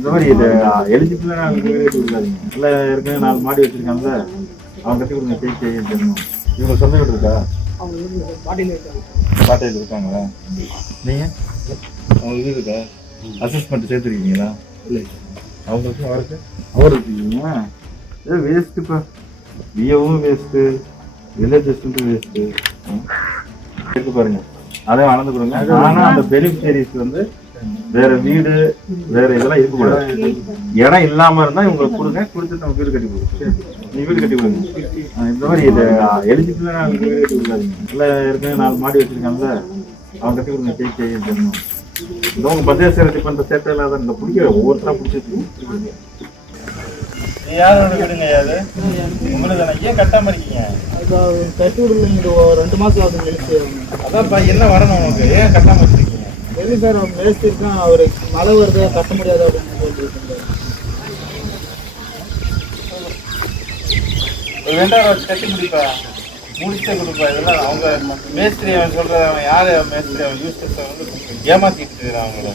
இந்த மாதிரி இது எலிஜிபிளாக வீடு கட்டி கொடுக்காதீங்க. நல்லா இருக்குன்னு 4 மாடி வச்சிருக்காங்கல்ல, அவங்க கட்டி கொடுங்க. தெரியும் இவங்க சொந்த வீடு இருக்கா? பாட்டையில் இருக்காங்களா? நீங்கள் அவங்க வீடு இருக்கா? அசஸ்மெண்ட் சேர்த்துருக்கீங்களா? இல்லை, அவங்களுக்கு அவருக்கு அவர் இருக்கீங்க. ஏதோ வேஸ்ட்டுப்பா, விஏவும் வேஸ்ட்டு, வில்லேஜ் அசிஸ்டண்ட்டும் வேஸ்ட்டு. கேட்டு பாருங்க, அதை வளர்ந்து கொடுங்க. ஆனால் அந்த பெனிஃபிஷரிஸ் வந்து வேற வீடு வேற இதெல்லாம் இருக்கக்கூடாது. இடம் இல்லாம இருந்தா இவங்களுக்கு கொடுங்க, கொடுத்துட்டு நம்ம வீடு கட்டி கொடுங்க. நீ வீடு கட்டி கொடுங்க. இந்த மாதிரி இது எலிஜிபிளா வீடு கட்டி கொடுக்காதீங்க. நல்லா இருக்குன்னு 4 மாடி வச்சிருக்காங்கல்ல, அவங்க கட்டி கொடுங்க. தெரியும் இந்த உங்க பஞ்சாயத்து சேரத்தி பண்ற சேட்டை இல்லாத இந்த பிடிக்கிற ஒவ்வொருத்தரா பிடிச்சிருக்கு. யாரோட வீடுங்க? யாரு உங்களுக்கு? ஏன் கட்டாம இருக்கீங்க? கட்டி விடுங்க. 2 மாசம் ஆகுது. அதான்ப்பா, என்ன வரணும் உங்களுக்கு? ஏன் கட்டாம வச்சிருக்கீங்க? எது சார் மேஸ்திரி இருக்கான், அவரு மழை வருது கட்ட முடியாது அப்படின்னு சொல்லிட்டு 2000 கட்டி முடிப்பா, முடிச்சே கொடுப்பா. இதெல்லாம் அவங்க மேஸ்திரி அவன் சொல்ற, அவன் யாரு மேஸ்திரி? அவன் யூஸ் வந்து ஏமாத்திட்டு இருக்கிறான் அவங்கள.